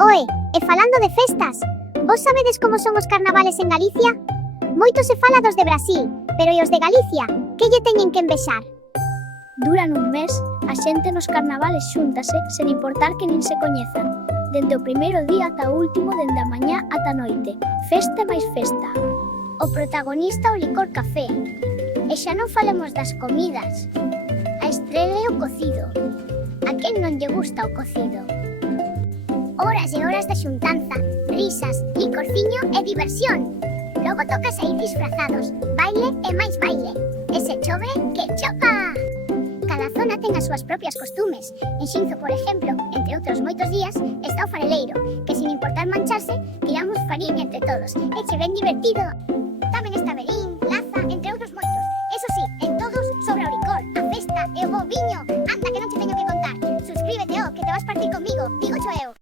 Oe, e falando de festas, vos sabedes como son os carnavales en Galicia? Moito se fala dos de Brasil, pero e os de Galicia, que lle teñen que envexar? Duran un mes, a xente nos carnavales xúntase sen importar que nin se coñezan. Dende o primeiro día ata o último, dende a mañá ata a noite. Festa e máis festa. O protagonista o licor café. E xa non falemos das comidas. A estrela é o cocido. A quen non lle gusta o cocido? Horas e horas de xuntanza, risas, licorciño e diversión. Logo toca saír disfrazados, baile e máis baile. E se chove, que chova! Cada zona ten as súas propias costumes. En Xinzo, por exemplo, entre outros moitos días, está o fareleiro, que sin importar mancharse, tiramos fariña entre todos. E che ben divertido. Tamén está Berín, Laza, entre outros moitos. Eso sí, en todos sobra o licor, a festa e o bo viño. Anda, que non che teño que contar. Suscríbete, que te vas partir conmigo, digo cho eu.